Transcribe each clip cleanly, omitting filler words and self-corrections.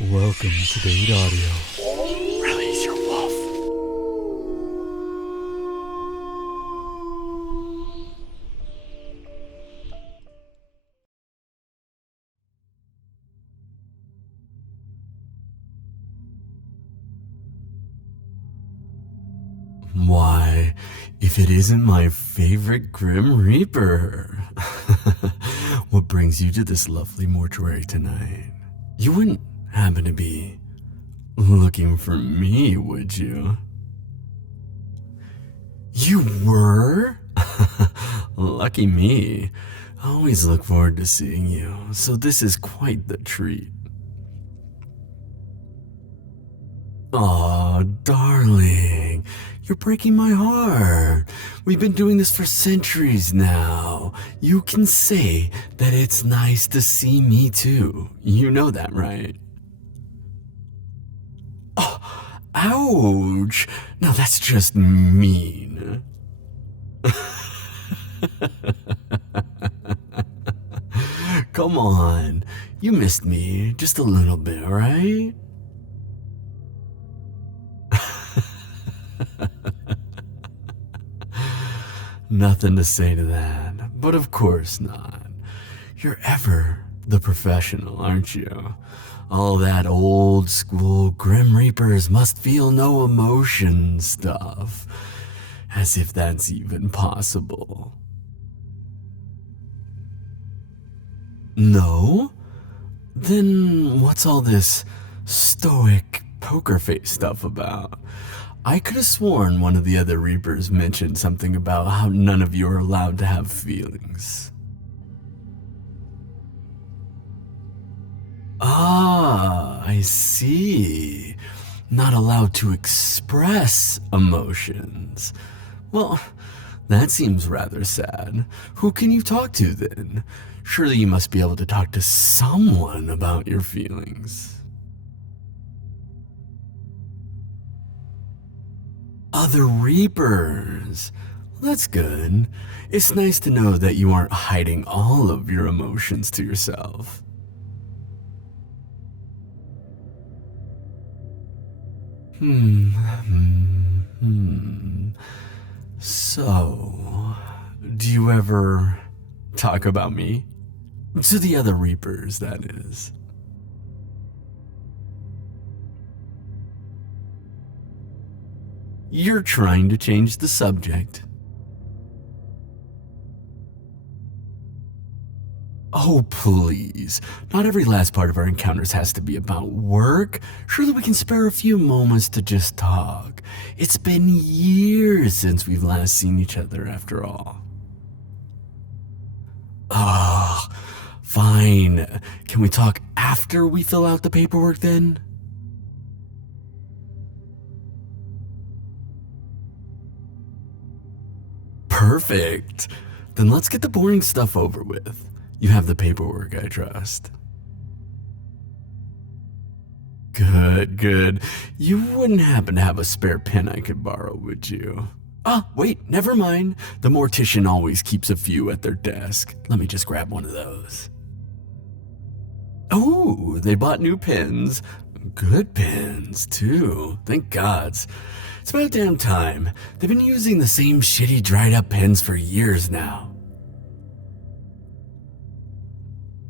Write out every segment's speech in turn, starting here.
Welcome to Date Audio. Release your wolf. Why, if it isn't my favorite Grim Reaper. What brings you to this lovely mortuary tonight? You wouldn't happen to be looking for me, would you? You were? Lucky me. I always look forward to seeing you, so this is quite the treat. Aw, darling, you're breaking my heart. We've been doing this for centuries now. You can say that it's nice to see me too. You know that, right? Oh, ouch. Now that's just mean. Come on, you missed me just a little bit, right? Nothing to say to that, but of course not. You're ever the professional, aren't you? All that old school Grim Reapers must feel no emotion stuff. As if that's even possible. No? Then what's all this stoic poker face stuff about? I could have sworn one of the other Reapers mentioned something about how none of you are allowed to have feelings. Ah, I see. Not allowed to express emotions. Well, that seems rather sad. Who can you talk to then? Surely you must be able to talk to someone about your feelings. Other Reapers. Well, that's good. It's nice to know that you aren't hiding all of your emotions to yourself. So, do you ever talk about me? To the other Reapers, that is. You're trying to change the subject. Oh, please. Not every last part of our encounters has to be about work. Surely we can spare a few moments to just talk. It's been years since we've last seen each other, after all. Ah, fine. Can we talk after we fill out the paperwork then? Perfect. Then let's get the boring stuff over with. You have the paperwork, I trust. Good. You wouldn't happen to have a spare pen I could borrow, would you? Ah, wait, never mind. The mortician always keeps a few at their desk. Let me just grab one of those. Oh, they bought new pens. Good pens, too. Thank gods. It's about damn time. They've been using the same shitty dried up pens for years now.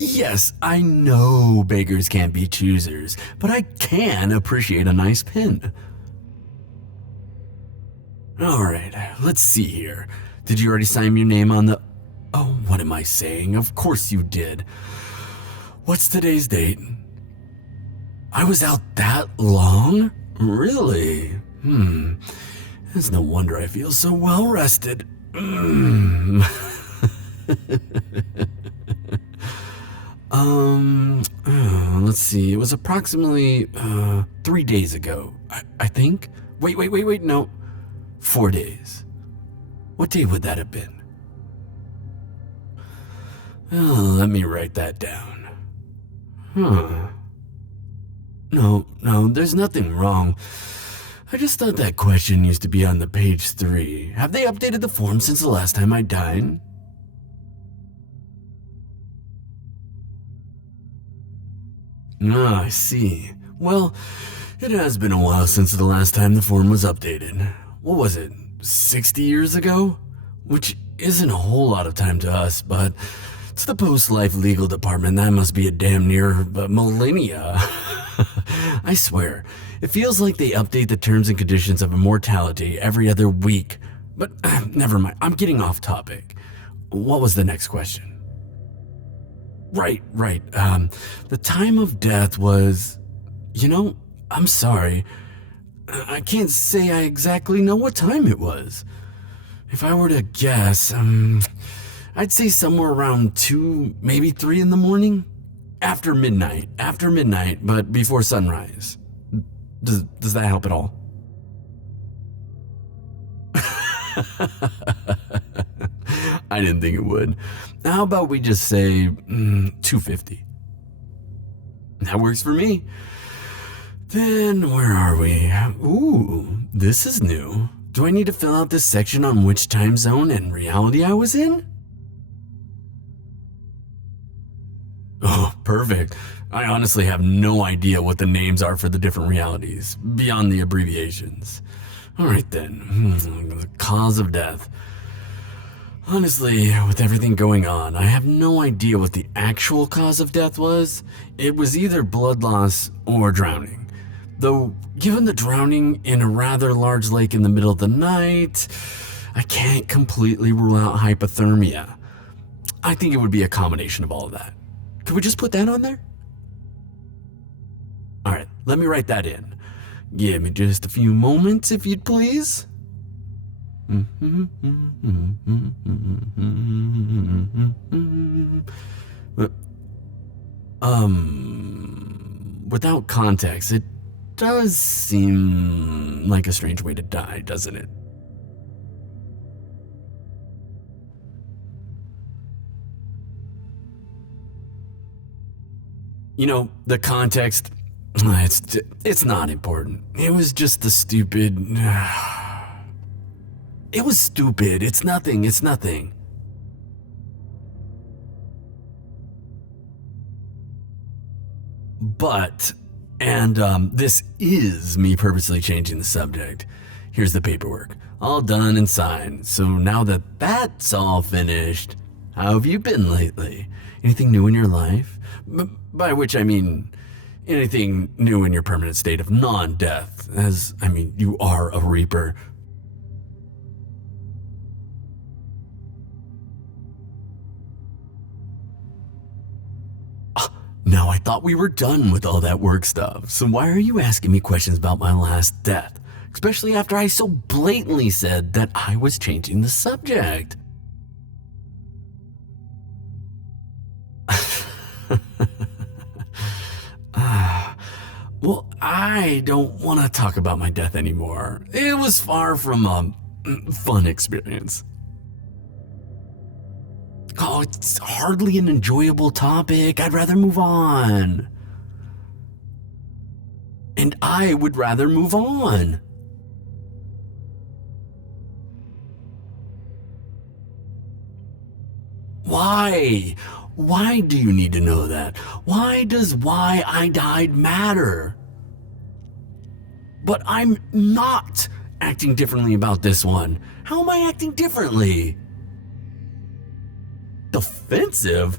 Yes, I know beggars can't be choosers, but I can appreciate a nice pen. Alright, let's see here. Did you already sign your name on the... Oh, what am I saying? Of course you did. What's today's date? I was out that long? Really? It's no wonder I feel so well rested. Let's see. It was approximately 3 days ago, I think. Wait, no. 4 days. What day would that have been? Oh, let me write that down. No, there's nothing wrong. I just thought that question used to be on the page 3. Have they updated the form since the last time I dined? Ah, I see. Well, it has been a while since the last time the form was updated. What was it, 60 years ago? Which isn't a whole lot of time to us, but to the post-life legal department, that must be a damn near millennia. I swear, it feels like they update the terms and conditions of immortality every other week. But never mind, I'm getting off topic. What was the next question? Right. The time of death was... I'm sorry. I can't say I exactly know what time it was. If I were to guess, I'd say somewhere around 2, maybe 3 in the morning. After midnight, but before sunrise. Does that help at all? I didn't think it would. How about we just say 2:50? That works for me. Then where are we? Ooh, this is new. Do I need to fill out this section on which time zone and reality I was in? Oh, perfect. I honestly have no idea what the names are for the different realities, beyond the abbreviations. Alright then, the cause of death. Honestly, with everything going on, I have no idea what the actual cause of death was. It was either blood loss or drowning. Though, given the drowning in a rather large lake in the middle of the night, I can't completely rule out hypothermia. I think it would be a combination of all of that. Could we just put that on there? Alright, let me write that in. Give me just a few moments, if you'd please. Without context, it does seem like a strange way to die, doesn't it? The context, it's not important. It was just the stupid... It was stupid. It's nothing. But, and this is me purposely changing the subject. Here's the paperwork. All done and signed. So now that that's all finished, how have you been lately? Anything new in your life? By which I mean anything new in your permanent state of non-death, as, you are a Reaper. Now, I thought we were done with all that work stuff, so why are you asking me questions about my last death? Especially after I so blatantly said that I was changing the subject. Well, I don't want to talk about my death anymore. It was far from a fun experience. Oh, it's hardly an enjoyable topic. I'd rather move on. And I would rather move on. Why? Why do you need to know that? Why does why I died matter? But I'm not acting differently about this one. How am I acting differently? Defensive?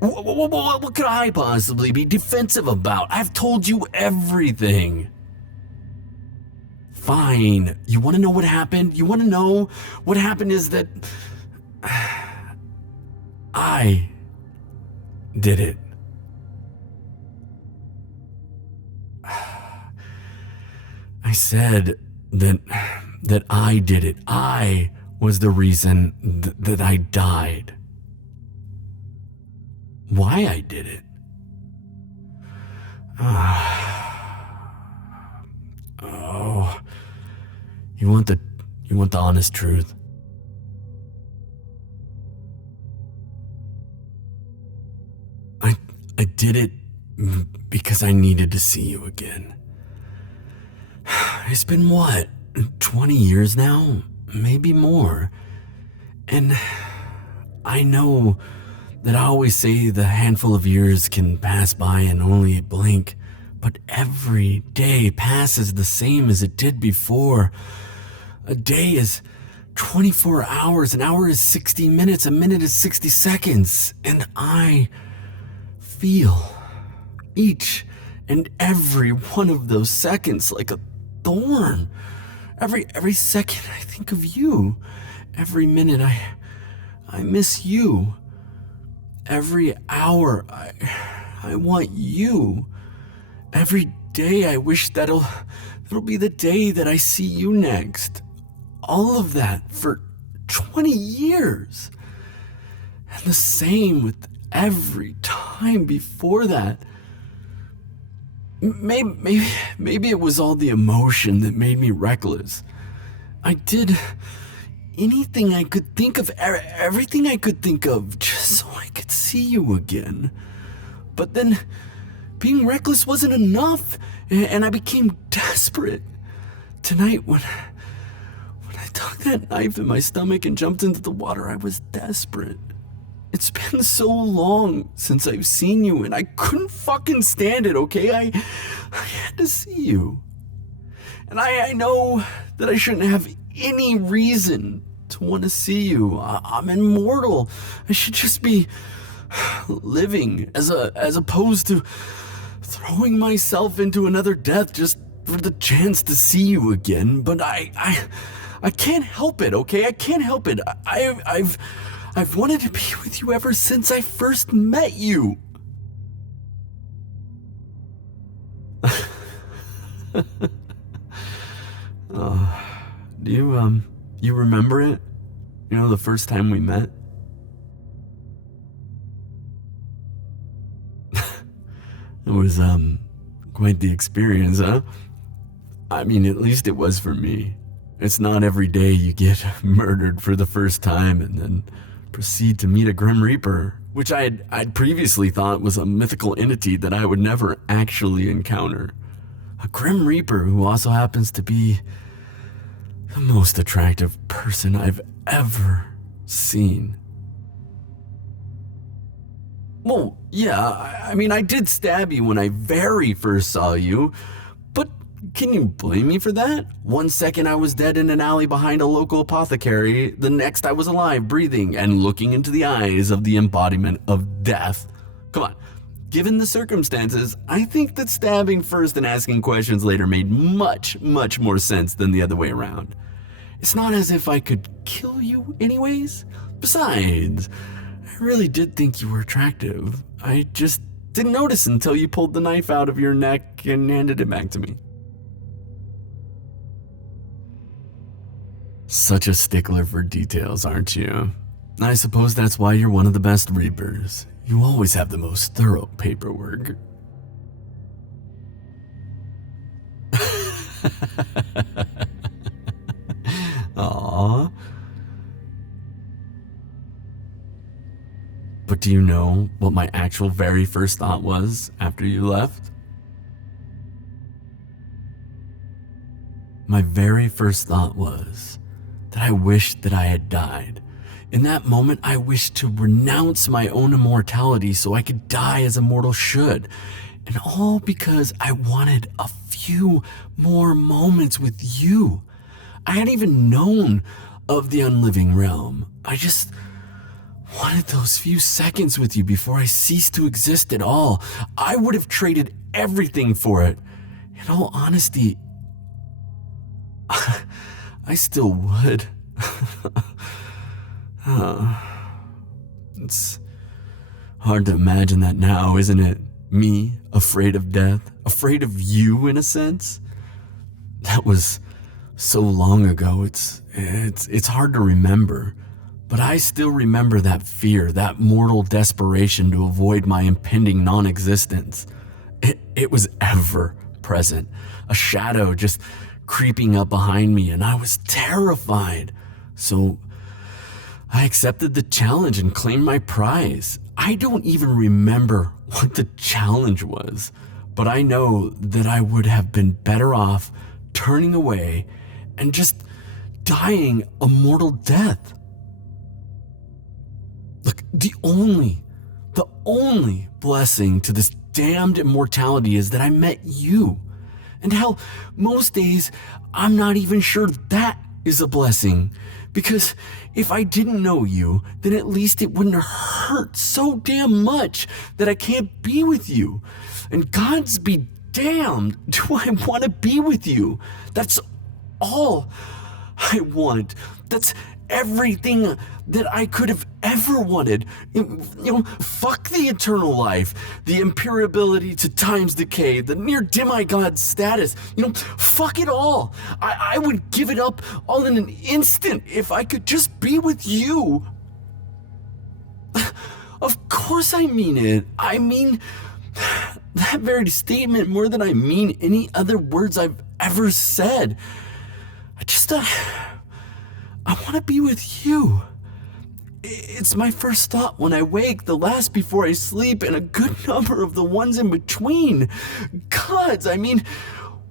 What could I possibly be defensive about? I've told you everything. Fine. You want to know what happened? You want to know what happened is that I did it. I said that I did it. I was the reason that I died. Why I did it? Oh, you want the honest truth? I did it because I needed to see you again. It's been what, 20 years now? Maybe more. And I know that I always say the handful of years can pass by in only a blink, but every day passes the same as it did before. A day is 24 hours, an hour is 60 minutes, a minute is 60 seconds, and I feel each and every one of those seconds like a thorn. Every second I think of you. Every minute I miss you. Every hour I want you. Every day I wish that'll be the day that I see you next. All of that for 20 years. And the same with every time before that. Maybe it was all the emotion that made me reckless. I did anything I could think of, everything I could think of, just so I could see you again. But then being reckless wasn't enough, and I became desperate. Tonight, when I took that knife in my stomach and jumped into the water, I was desperate. It's been so long since I've seen you, and I couldn't fucking stand it, okay? I had to see you. And I know that I shouldn't have any reason to want to see you. I'm immortal. I should just be living as opposed to throwing myself into another death just for the chance to see you again. But I can't help it, okay? I can't help it. I've wanted to be with you ever since I first met you. Do you remember it? You know, the first time we met? It was, quite the experience, huh? I mean, at least it was for me. It's not every day you get murdered for the first time and then proceed to meet a Grim Reaper, which I'd previously thought was a mythical entity that I would never actually encounter. A Grim Reaper who also happens to be the most attractive person I've ever seen. Well, yeah, I mean, I did stab you when I very first saw you, but can you blame me for that? 1 second I was dead in an alley behind a local apothecary, the next I was alive, breathing, and looking into the eyes of the embodiment of death. Come on, given the circumstances, I think that stabbing first and asking questions later made much, much more sense than the other way around. It's not as if I could kill you anyways. Besides, I really did think you were attractive. I just didn't notice until you pulled the knife out of your neck and handed it back to me. Such a stickler for details, aren't you? I suppose that's why you're one of the best Reapers. You always have the most thorough paperwork. Aww. But do you know what my actual very first thought was after you left? My very first thought was that I wished that I had died. In that moment, I wished to renounce my own immortality so I could die as a mortal should. And all because I wanted a few more moments with you. I hadn't even known of the unliving realm. I just wanted those few seconds with you before I ceased to exist at all. I would have traded everything for it. In all honesty, I still would. It's hard to imagine that now, isn't it? Me, afraid of death, afraid of you in a sense. That was so long ago, it's hard to remember. But I still remember that fear, that mortal desperation to avoid my impending non-existence. It was ever present, a shadow just creeping up behind me, and I was terrified. So I accepted the challenge and claimed my prize. I don't even remember what the challenge was, but I know that I would have been better off turning away and just dying a mortal death. Look, the only The only blessing to this damned immortality is that I met you. And hell, most days, I'm not even sure that is a blessing. Because if I didn't know you, then at least it wouldn't hurt so damn much that I can't be with you. And God's be damned, do I want to be with you? That's all I want. That's everything that I could have ever wanted. Fuck the eternal life, the imperability to time's decay, the near demigod status. Fuck it all. I would give it up all in an instant if I could just be with you. Of course I mean it. I mean that very statement more than I mean any other words I've ever said. I want to be with you. It's my first thought when I wake, the last before I sleep, and a good number of the ones in between. Gods, I mean,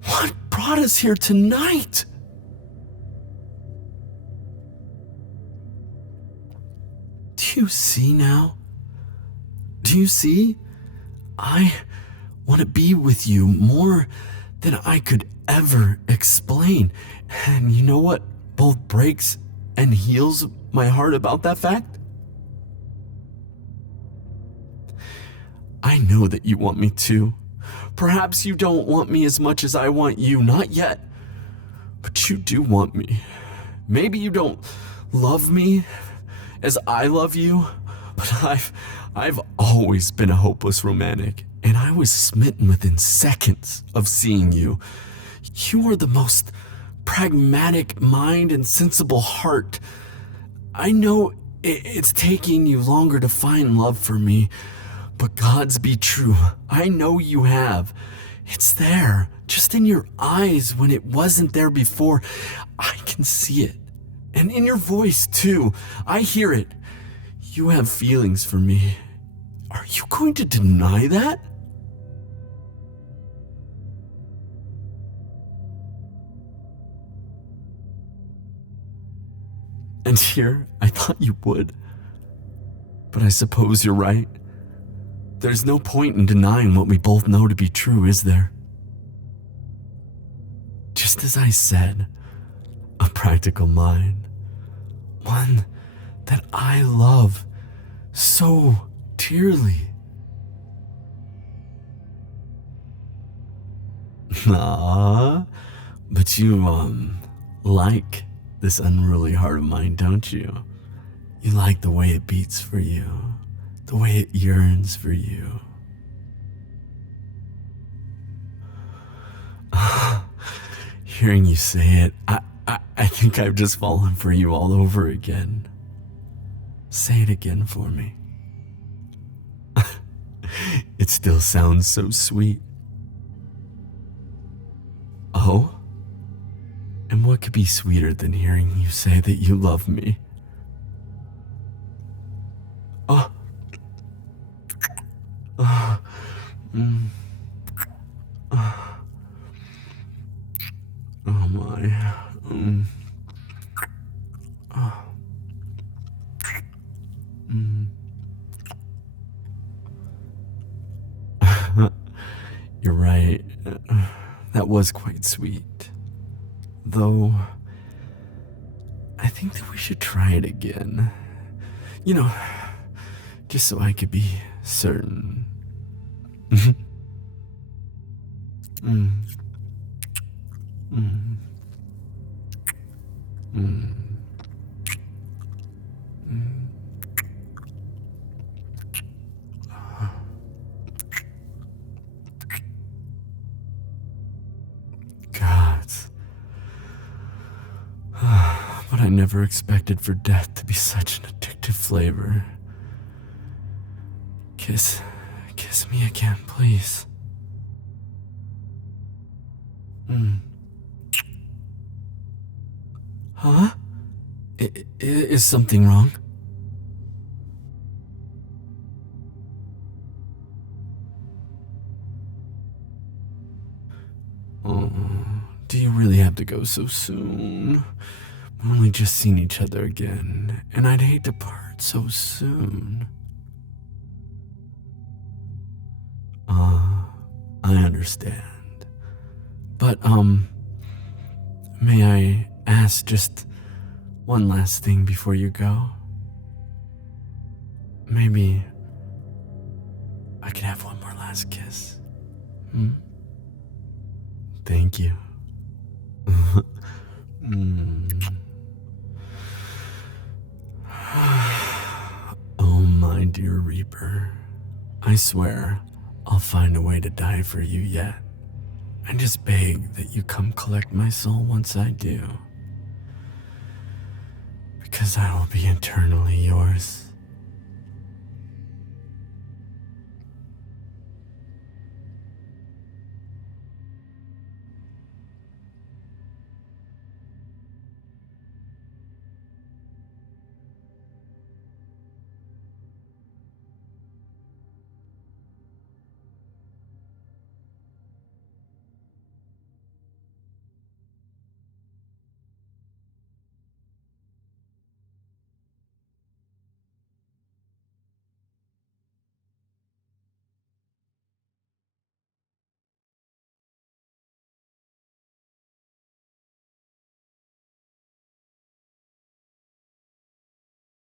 what brought us here tonight? Do you see now? Do you see? I want to be with you more than I could ever explain. And you know what both breaks and heals my heart about that fact? I know that you want me to. Perhaps you don't want me as much as I want you, not yet. But you do want me. Maybe you don't love me as I love you, but I've always been a hopeless romantic, and I was smitten within seconds of seeing you. You are the most pragmatic mind and sensible heart. I know it's taking you longer to find love for me, but God's be true. I know you have. It's there, just in your eyes when it wasn't there before. I can see it. And in your voice, too. I hear it. You have feelings for me. Are you going to deny that? And here, I thought you would. But I suppose you're right. There's no point in denying what we both know to be true, is there? Just as I said, a practical mind. One that I love so dearly. Ah, but you, like this unruly heart of mine, don't you? You like the way it beats for you, the way it yearns for you. Hearing you say it, I think I've just fallen for you all over again. Say it again for me. It still sounds so sweet. Oh? And what could be sweeter than hearing you say that you love me? Oh. Oh my. You're right. That was quite sweet. Though, I think that we should try it again. Just so I could be certain. Gods. But I never expected for death to be such an addictive flavor. Kiss me again, please. Huh? Is something wrong? Oh, do you really have to go so soon? We've only just seen each other again, and I'd hate to part so soon. I understand. But, may I ask just one last thing before you go? Maybe I could have one more last kiss. Thank you. Oh, my dear Reaper. I swear I'll find a way to die for you yet. I just beg that you come collect my soul once I do. Because I will be eternally yours.